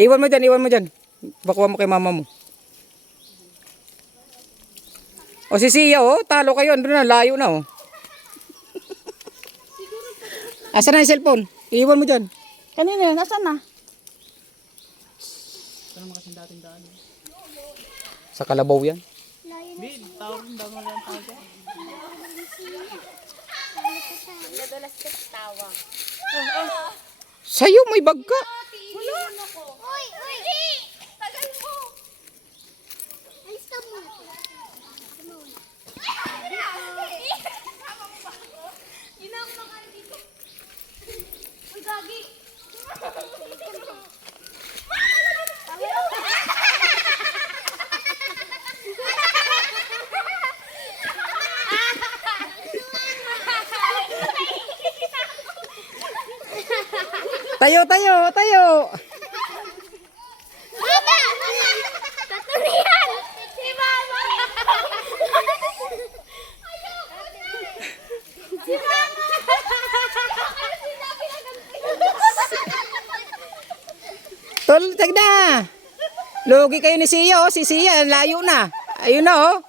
Iwan mo dyan, iwan mo dyan. Bakuha mo kay mama mo. O si Sia, oh, talo kayo. Andun na, layo na, oh. Asan na yung cellphone? Iwan mo dyan. Kanina, nasaan na? Sa kalabaw yan. Sa'yo, may bag ka. Uy, uy! Tagal mo! Alis ka muna. Ginagawa dito. Uy, gagi! Tayo, tayo, tayo. Mama! Taturihan! Si Mama! Si Mama! Tol, tag na. Lugi kayo ni Sia, oh. Si Sia, layo na. Ayun na, oh.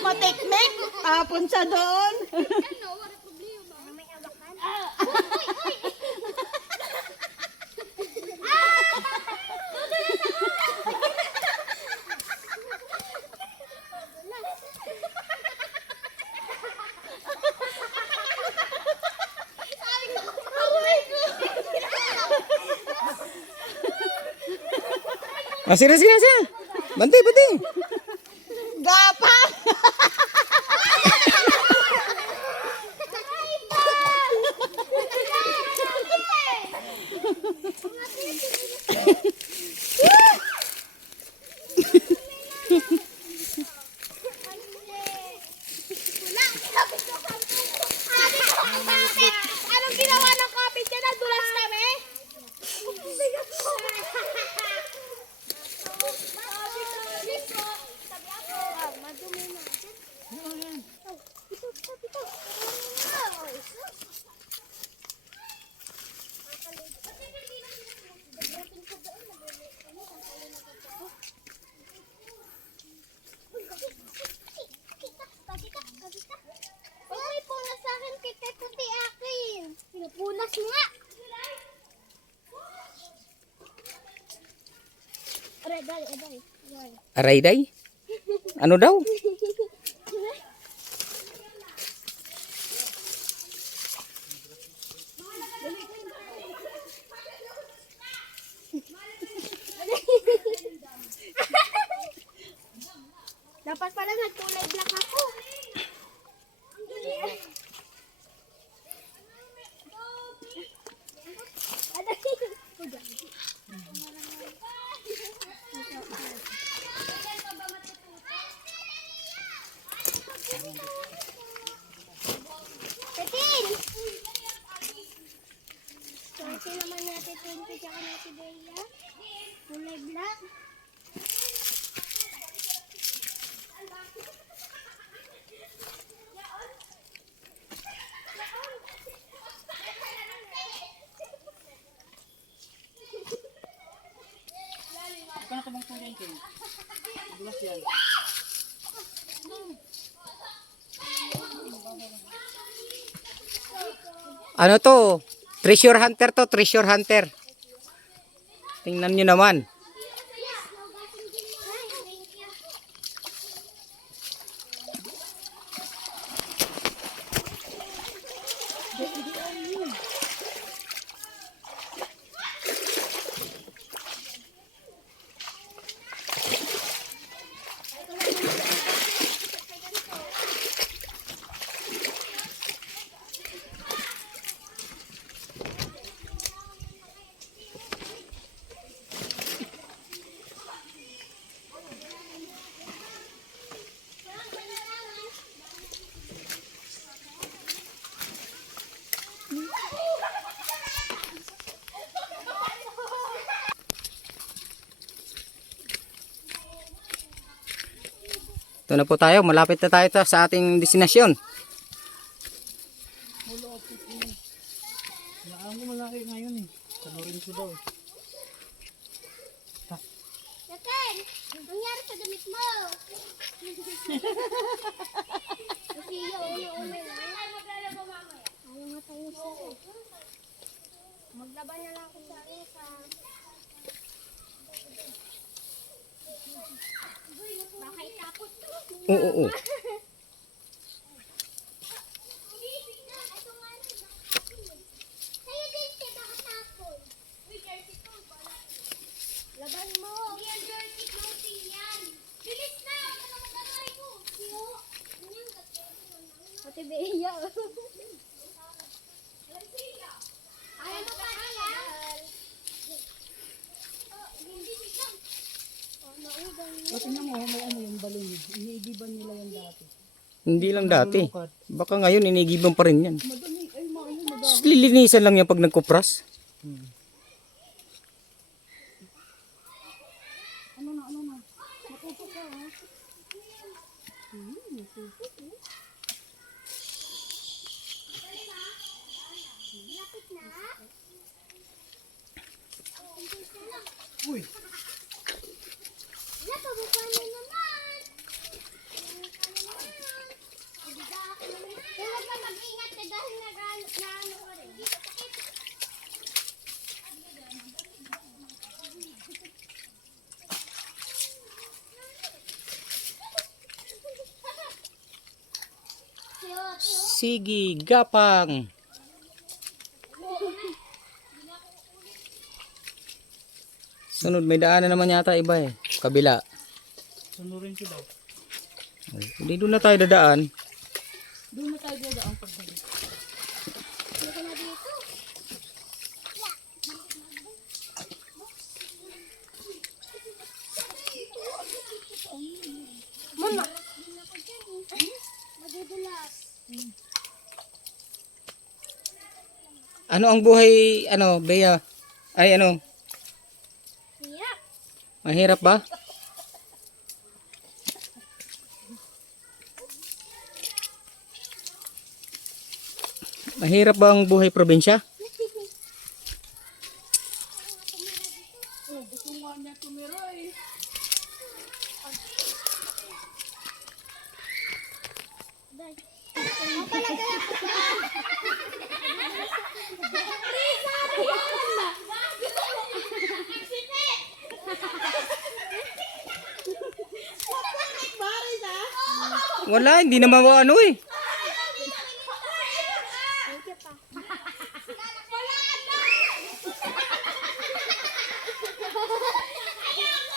Matikmek. Tapon siya doon. Ah, sino, sino, sino? Bantay, bantay. Gapang. Anong ginawa ng kapit niya? Nadulas kami? May punas sa akin, kay puti akin. Pinupunas mo nga. Aray, aray, aray. Aray, day. Ano daw? Dapat pala nagkulay black ako. Tetin! Swerte naman natin Tintin tsaka na si Bella. Kulay black. Ano to? Treasure hunter to, treasure hunter. Tingnan nyo naman. Ito na po tayo. Malapit na tayo sa ating destinasyon. Ang malaki ngayon eh. Kanorin ko daw. Yakin, nangyari sa damit mo. Kasi yung umay na. Ayaw nga tayo sa maglaban na lang ako sa isa. Baka itapot. Oo. Sa'yo din siya baka tapon. Laban mo. Hindi yan dirty clothing yan. Bilis na! Ano na mag-aray ko? Siyo. Pati Bea. Ayaw mo pa yan? Hindi siya. At tingnan mo, may ano yung balon. Iniigiban nila yan dati. Hindi lang dati. Baka ngayon inigiban pa rin yan. Sus, lilinisan lang yan pag nagkupras. Lapit na. Uy! Napabuka na naman. Huwag ka mag-ingat ka dahil nag-ano ka rin. Sige, gapang. Sunod, may daanan naman yata iba eh. Kabila. Sunurin ko daw. Hindi doon na tayo dadaan. Doon na tayo dito ang pagbalik. Mama. Madudulas. Ano ang buhay, Bea? Ay, Hirap. mahirap ba? Mahirap ba ang buhay probinsya? Gusto nga niya tumira eh. Wala, hindi naman ano eh.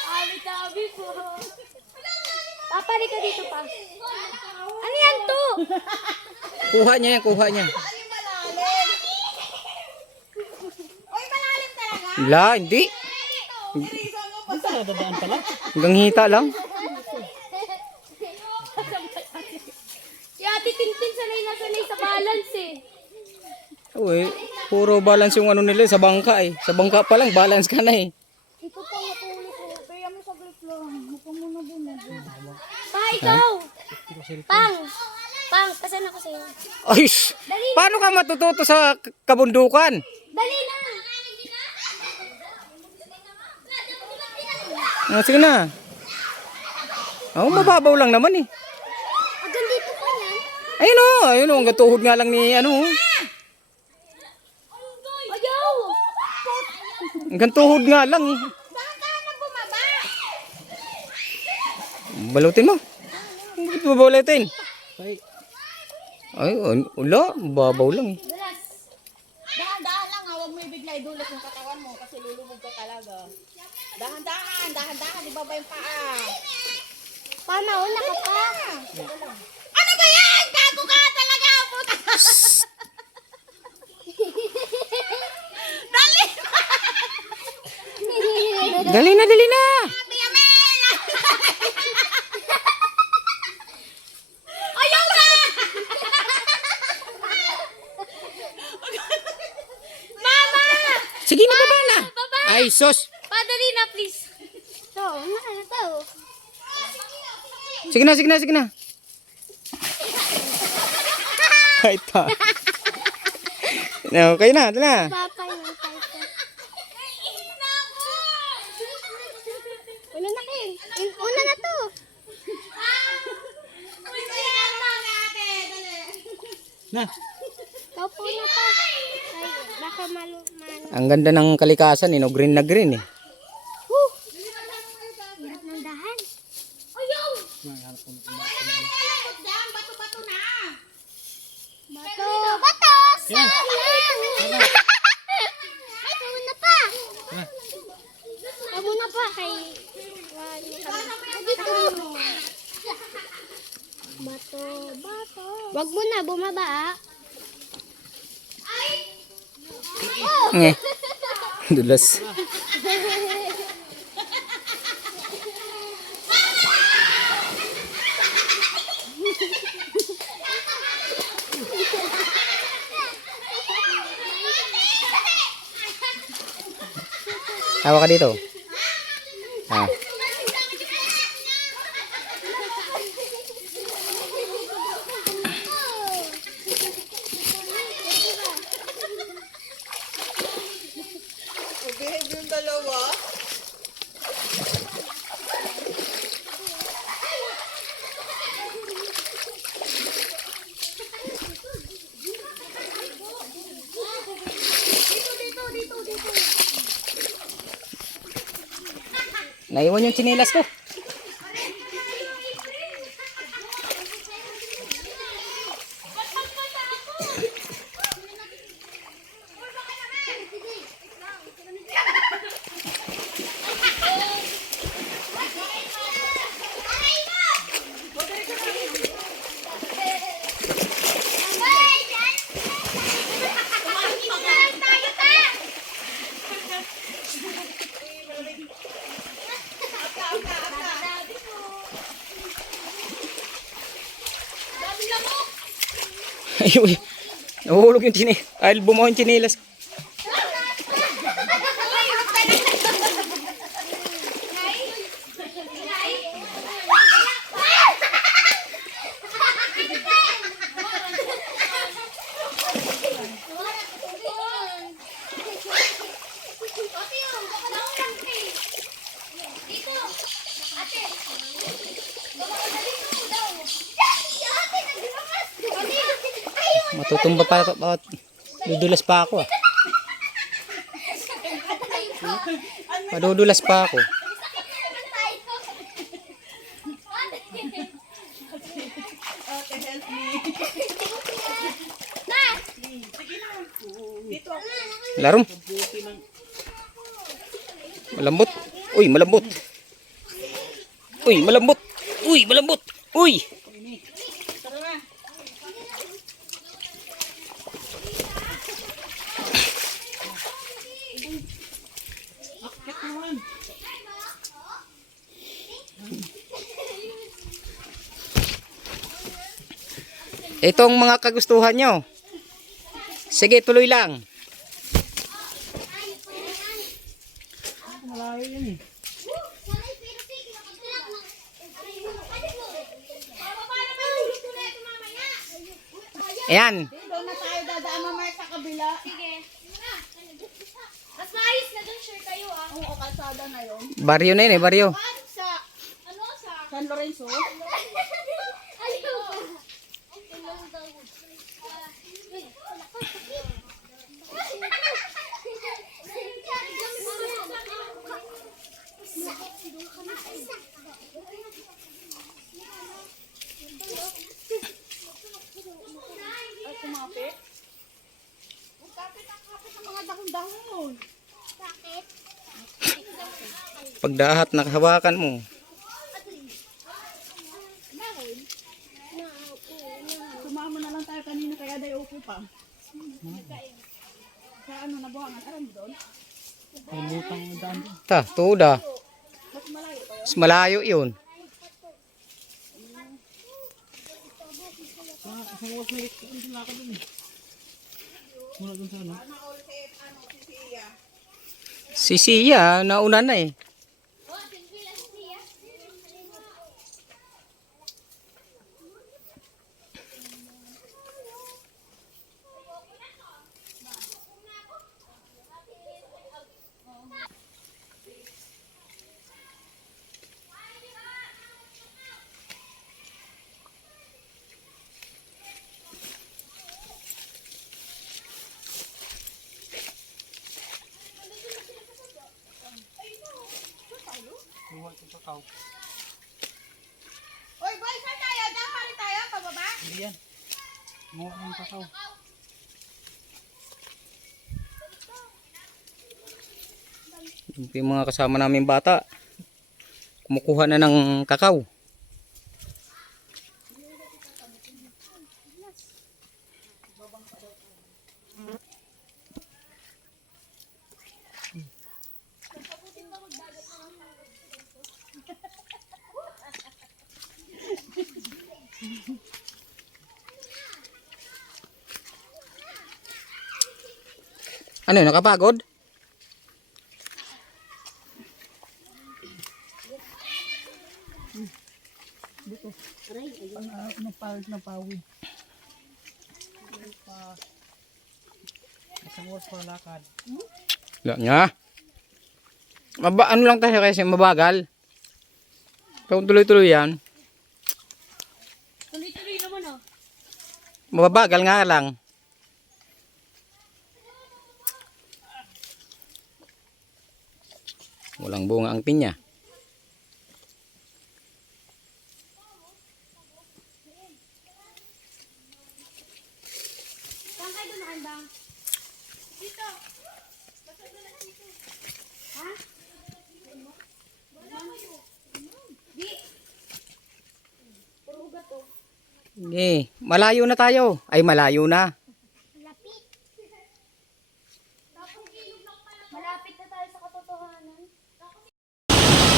Abi-tabi po. Papali ka dito pa. Ano yan to? Kuha niya yan, kuha niya. Oy, malalim talaga. Wala, hindi. Doon tayo dadaan pala. Hanggang hita lang. Si Ate Tintin sanay sa balance eh. Uy, puro balance yung ano nila sa bangka eh. Sa bangka pa lang, balance ka na eh. Ito pa natuli ko. Kaya mo saglit lang. Mukhang muna buna. Pa, ikaw! Pang! Pang, pasan ako sa'yo. Ay, paano ka matututo sa kabundukan? Dali na! Sige na. Mababaw lang naman eh. Hanggang dito pa yan. Ayun o, hanggang tuhod nga lang ni Ayaw! Hanggang tuhod nga lang eh. Baka na bumaba. Balutin mo. Bakit mo balutin? Ay, Wala, babaw lang eh. Dahan-dahan lang ha, huwag mo ibigla idulot yung katawan mo kasi lulubog ka talaga. Dahan-dahan, ibaba yung paa. Panauna ka pa. Ano ba yan? Gago ka talaga, puta. Dali! Dali na, dali na. Yamel! Ayaw na! Mama! Sige na, baba na. Ay, sos. Padali na, please. To, ano to? Sige na, sige na, sige na. Ay, ito. Okay na, ito na. Papa yung type. Una na kayo. Una na to. Na. Kaupo na pa. Ay, baka malo. Ang ganda ng kalikasan, no? Green na green, eh. Woo! Hirap ng dahan. Ayaw! Bato-bato na. Bato! Bato! Sayang! Ay, muna pa! Muna pa kay... Dito! Bato! Bato! Wag mo na, bumaba ah. Eh. Dulas. Hawa ka dito. Ah. Behave yung dalawa. Naiwan yung tsinelas ko. Ayun. Nahulog yung tsinelas. Ay, bumaw yung tsinelas. Matutumba pa ako. Dudulas pa ako, ah. Madudulas pa ako. Larong. Malambot. Uy, malambot. Uy, malambot. Uy, malambot. Uy. Itong mga kagustuhan nyo. Sige, tuloy lang. Malayo yan eh. Ayan. Doon na tayo dadaan mamaya sa kabila. Sige. Mas maayos na dun, sure kayo ah. Oo, kalsada na yun. Baryo na yun, eh, baryo. Sa, ano sa? San Lorenzo. Ayaw ba? Tulong daw. Ay, kumapit. Kapit ang mga dahon-dahon. Bakit? Pagdahat, nakahawakan mo. Sumama na lang tayo kanina kaya day upo pa. Sa ano, nabuhangan. Alam mo doon? Pagmutang ang daan doon. Ta, tuda. Mas malayo pa yun. Mas malayo yun. Isang oras na ito. Ang lakad doon eh. Mula doon sa ano. Si Sia, nauna na eh. Yung mga kasama namin bata, kumukuha na ng kakao. Ano, nakapagod? Napawi. Isang oras para lakad. Wala nga. Ano lang tayo kasi mabagal. Kung tuloy-tuloy yan, Tuloy-tuloy naman oh. mababagal nga lang. Walang bunga ang pinya. Saan kayo dumaan bang? Dito. Basta doon lang dito. Ha? Di. Puro ugat oh. Okay, malayo na tayo. Ay, malayo na. Malapit. Malapit na tayo sa katotohanan.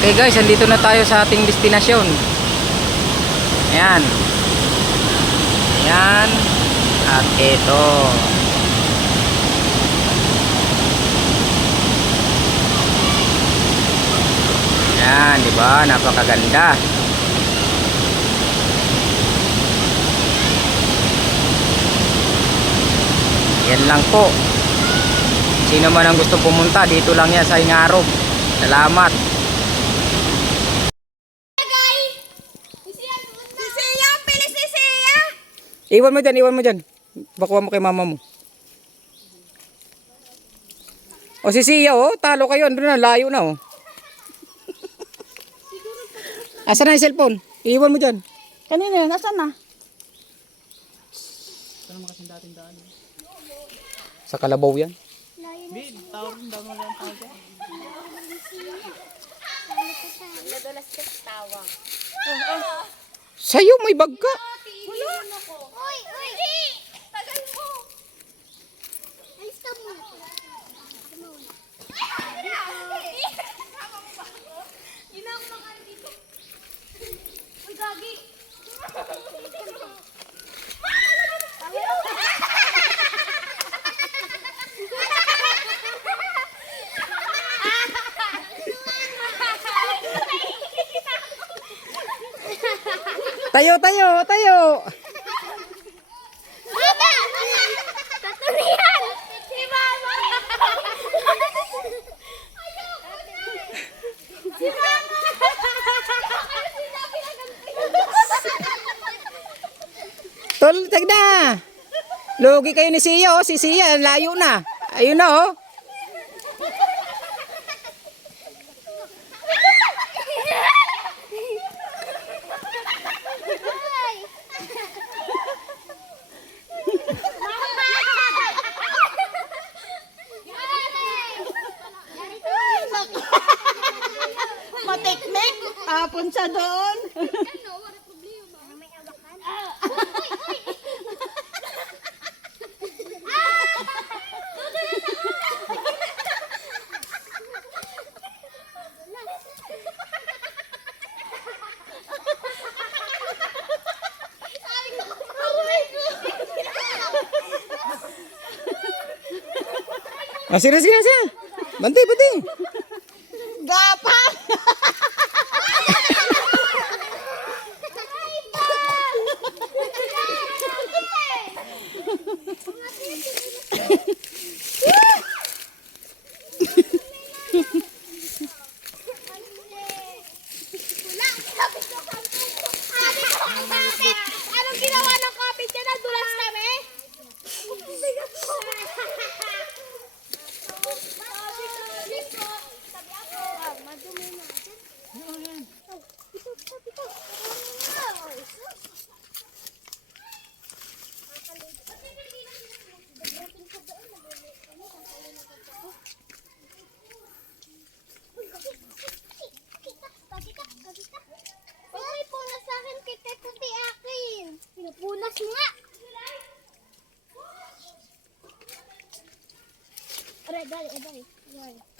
Okay guys, andito na tayo sa ating destinasyon. Ayan. Ayan. At ito. Ayan, di ba? Napakaganda. Yan lang po. Sino man ang gusto pumunta, dito lang yan sa Ingarog. Salamat. Iwan mo dyan, iwan mo dyan. Bakuha mo kay mama mo. O si Sia, oh, talo kayo. Andun na, layo na, oh. Asan na yung cellphone? Iwan mo dyan. Kanina, nasaan na? Sa Kalabaw yan. Sa'yo may bag ka. Uy, uy. Tagal mo. Alis ka muna. Yun ang makain dito. Uy, gagi. Tayo, tayo, tayo. Mama! Taturihan! Si Mama! Si Mama! Tol, tagda. Lugi kayo ni Sia, oh. Si Sia, layo na. Ayun na, oh. Matiknik. Apon sa doon. Ah, sino, sino, sino? Bantay, bantay. Gapa. Anong ginawa ng kapit niya? Nadulas kami? Sabi ko,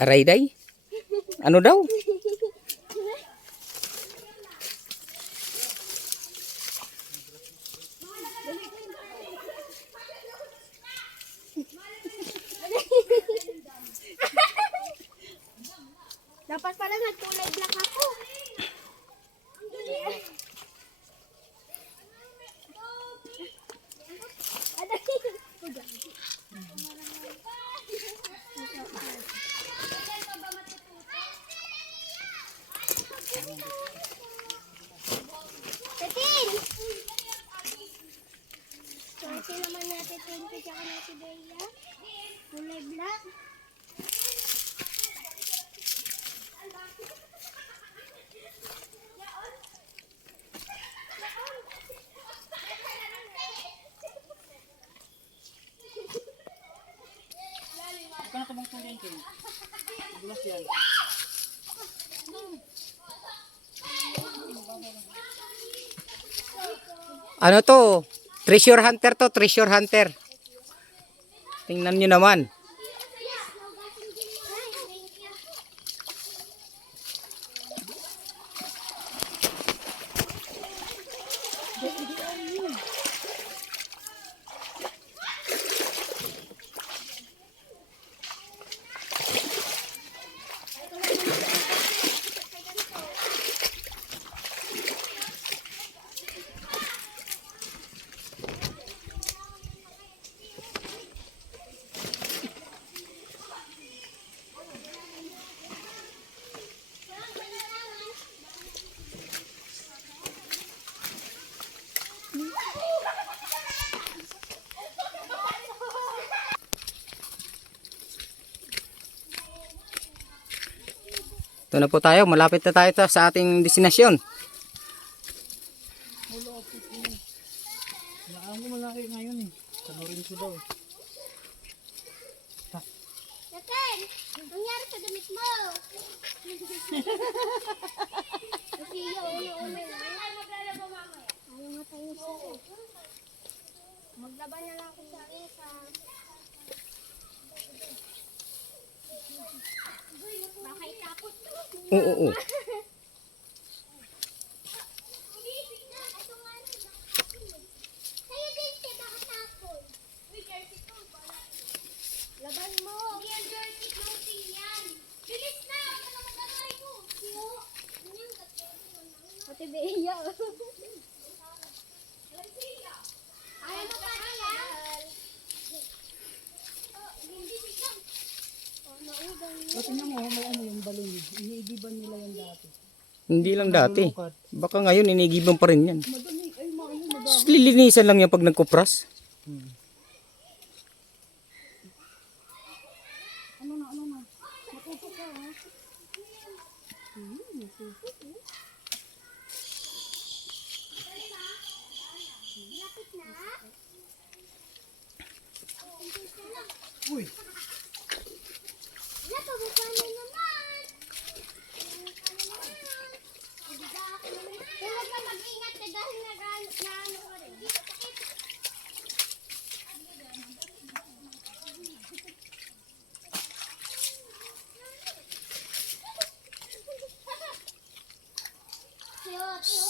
Aray day? Ano daw? Dapat pala nagkulay black ako. Titin! Kasi naman natin Titin, kasi ako na si Bella. Kulay black. Ano to? Treasure hunter to, treasure hunter. Tingnan nyo naman. Ito na po tayo, malapit na tayo sa ating destinasyon. Ang malaki ngayon eh. Sa Lorenzo daw. Titin! Anong nangyari sa damit mo? Kasi yung ulo na. Ayaw nga tayo siya. Maglaban na lang ako sa isa. Baka itapot. Oo. Sa'yo din siya baka tapon. Laban mo. Hindi ang dirty clothing yan. Bilis na! Ako na mag-aray ko. Siyo. Ate Bea. Ayaw mo pa yan? Hindi siya. Naugang mo. O, tingnan mo, may ano yung balon. Iniigiban nila yan dati. Hindi lang dati. Baka ngayon inigiban pa rin yan. Madali, ay mga ano, Sus, lilinisan lang yan pag nagkupras. ano na. Matutok ka ha. Matutok eh. Lapit na. Uy, Wala, pabuka na naman. Kaya huwag ka mag-ingat ka dahil nag-ano ko rin.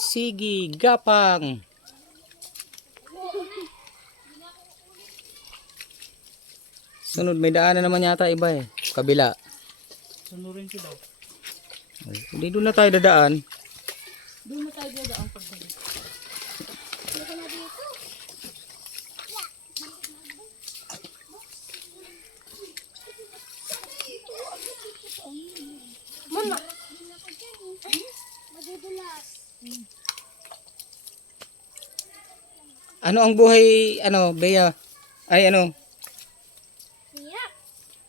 Sige, gapang. Sunod, may daanan naman yata iba eh. Kabila. sa Lorenzo daw. Hindi doon na tayo dadaan. Doon na tayo ang pagbalik. Mama. Madudulas. Ano ang buhay, ano, Bea? Ay, ano, Siyak.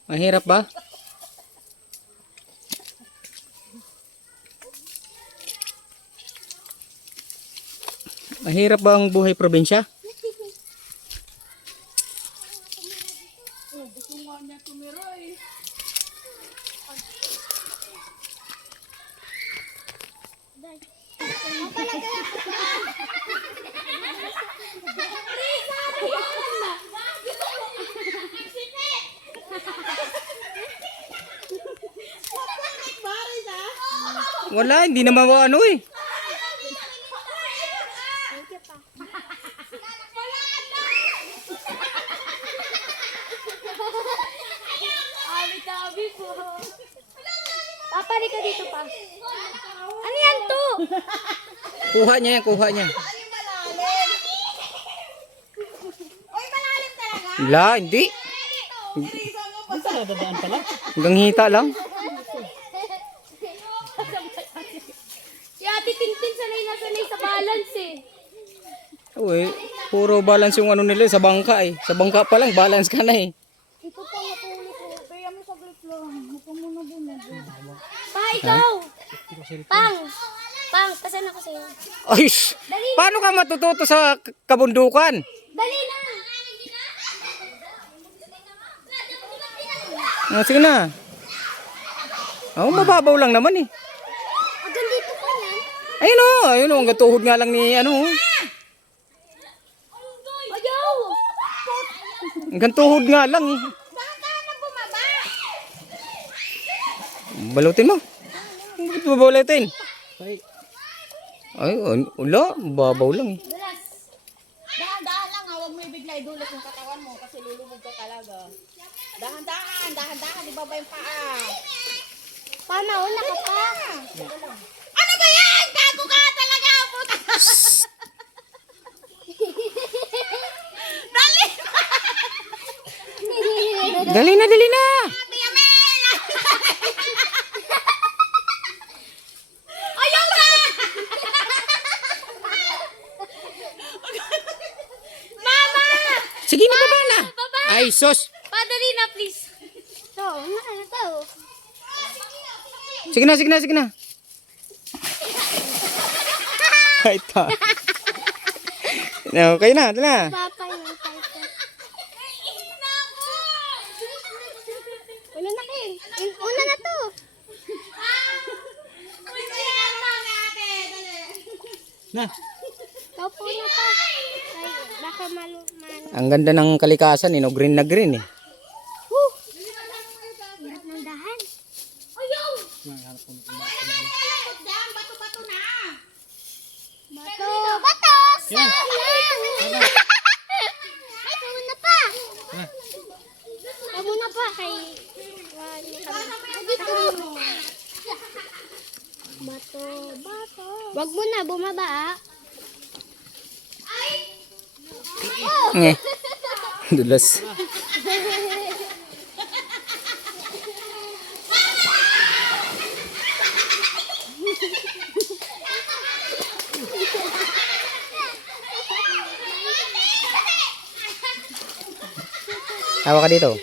mahirap ba? Mahirap ba ang buhay probinsya? Oh, gusto nga niya tumira eh. Wala, hindi naman ano eh. Abi po. Papalik ka dito pa. Ano yan to? Kuha niya yan, kuha niya. Uy, malalim talaga. Wala, hindi. Nadadaan pala. Hanggang hita lang. Si Ate Tintin sanay na sanay sa balance eh. Uy, puro balance yung ano nila sa bangka eh. Sa bangka pa lang, balance ka na eh. Ito pa matulog ko. Kaya mo saglit lang. Huwag mo na bumaba. Pa, ikaw! Pang! Pang, pasan ako sa'yo. Ay, paano ka matututo sa kabundukan? Dali na! Ah, sige na. Oh, mababaw lang naman eh. Hanggang dito pa yan. Ayun o, hanggang tuhod nga lang ni ano. Ayaw! Hanggang tuhod nga lang eh. Saan na bumaba? Balutin mo. Bakit mo balutin? Ay, Ay, wala, babaw lang eh. Dulas. Dahan-dahan lang ha, huwag mo ibigla idulas yung katawan mo kasi lulubog ka talaga. Dahan-dahan, ibaba yung paa. Paano? Una ka pa. Ano ba yan? Gago ka talaga, puta. Dali na, dali na. Ayaw na! Mama! Sige na, baba na. Baba! Ay, sos. Padali na, please. To, una ka na to. Sige na, sige na, sige na. Ay, ito. Okay na, ito na. Papay ng type. Una na kayo. Una na to. na. Kaupo na pa. Ay, baka malo. Ang ganda ng kalikasan eh, no? Green na green eh. Woo! Hirap ng dahan. Ayaw! Bato-bato na. Bato! Bato! Sayang! Ay, muna pa! Muna pa kay... Bato, bato. Wag mo na bumaba ah. Eh, dulas. Tawa ka dito.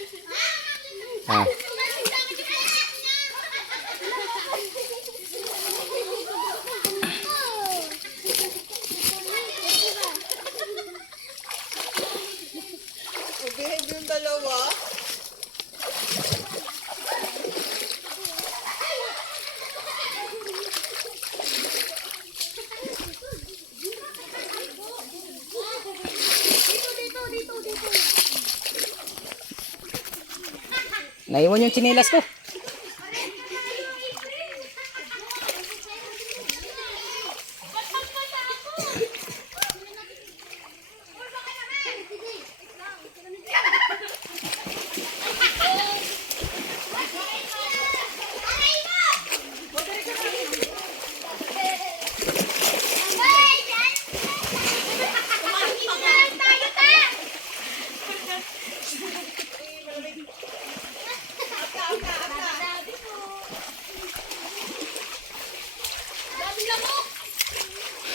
Ah. Behave yung dalawa. Naiwan yung tsinelas ko.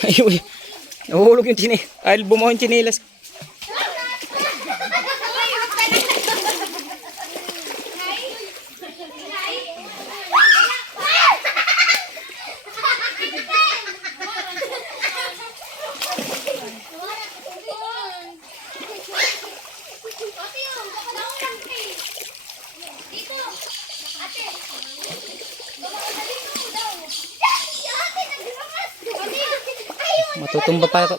Ayun. Nahulog yung tsinelas. Ay, bumaw yung tsinelas. Matutumba pa ako.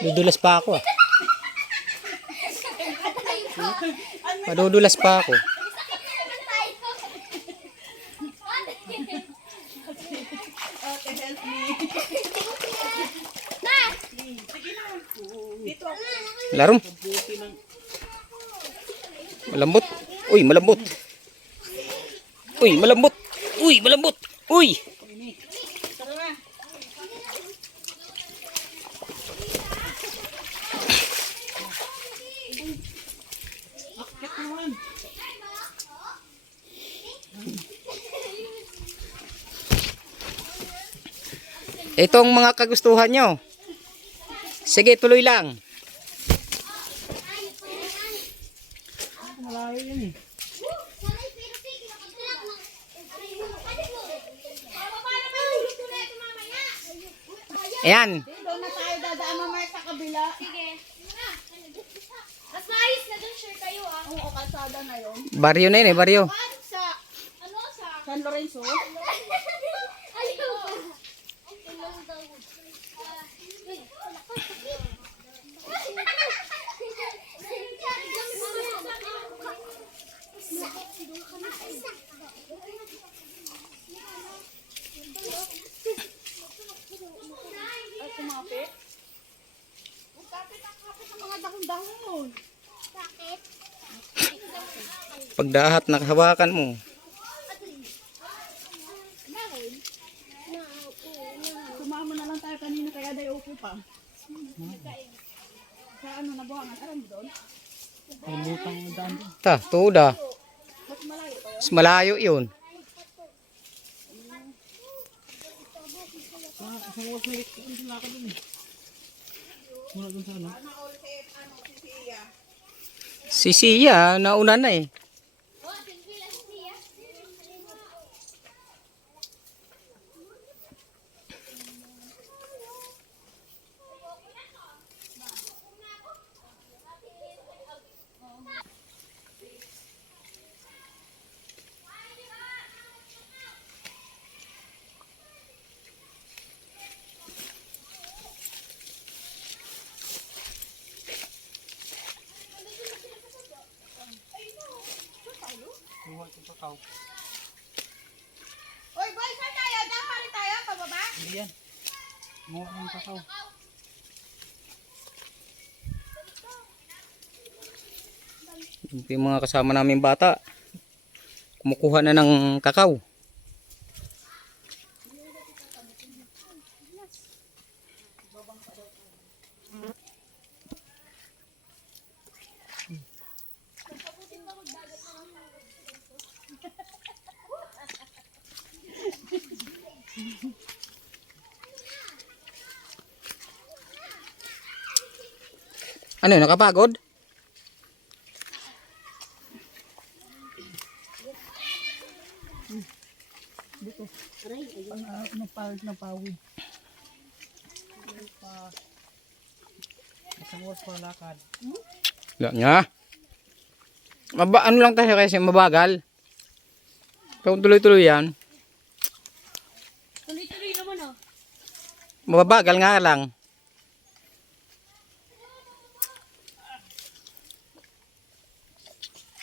Dudulas pa ako ah. Madudulas pa ako. Larom. Malambot. Uy, malambot. Uy, malambot. Uy, malambot. Uy. Tara na. Akit naman. Itong mga kagustuhan nyo. Sige, tuloy lang. Malayo yan eh. Ayan. Doon na tayo dadaan mamaya sa kabila. Sige. Mas maayos na dun, sure kayo ah. Oo, kalsada na yun. Baryo na yun eh, baryo. Sa Ano sa? San Lorenzo. Ayaw ka. Ay, kumapit. Kapit ang kapit ng mga dahon-dahon. Pagdahat, nakahawakan mo. Sumama na lang tayo kanina kaya day upo pa. Sa ano, nabuhangan. Alam mo doon? May lutang na daan doon. Ta, tuda. Mas malayo pa yun. Mas malayo yun. Isang oras na ito sila ka doon eh. Muna doon sa ano. Si Sia, nauna na eh. Kuha itong kakao. Uy, boy, saan tayo? Daan pa rin tayo, pababa? Hindi yan. Kuha ng kakao. Yung mga kasama namin bata, kumukuha na ng kakao. Ano, nakapagod? Nagpawid na pawid. Isang oras pa lakad. Wala nga. Ano lang tayo kasi mabagal. Kung tuloy-tuloy yan, Tuloy-tuloy naman ah. mababagal nga lang.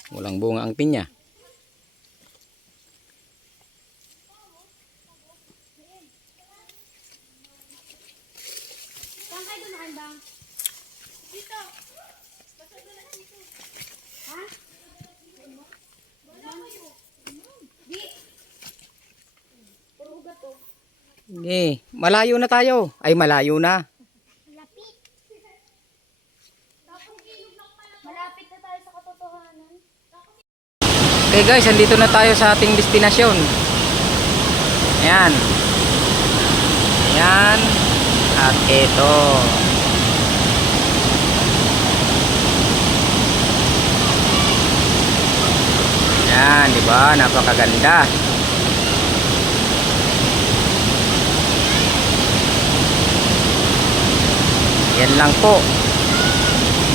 Walang bunga ang pinya. Saan kayo dumaan bang? Dito. Basta doon dito. Ha? Di. Puro ugat to. Okay, malayo na tayo. Ay, malayo na. Malapit. Malapit na tayo sa katotohanan. Okay guys, andito na tayo sa ating destinasyon. Ayan. Ayan. At ito. Ayan, di ba? Napakaganda. Yan lang po.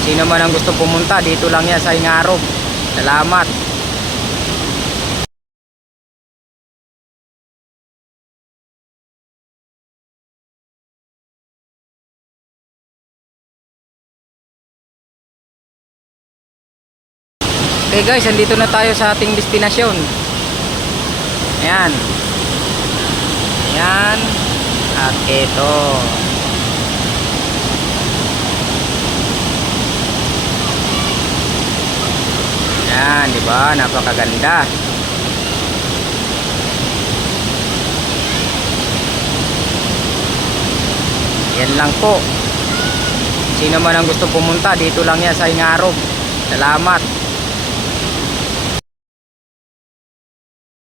Sino man ang gusto pumunta, dito lang yan sa Ingarog. Salamat. Okay guys, andito na tayo sa ating destinasyon. Ayan. Ayan. At ito. Yan, di ba? Napakaganda. Yan lang po. Sino man ang gusto pumunta, dito lang yan sa Ingarog. Salamat.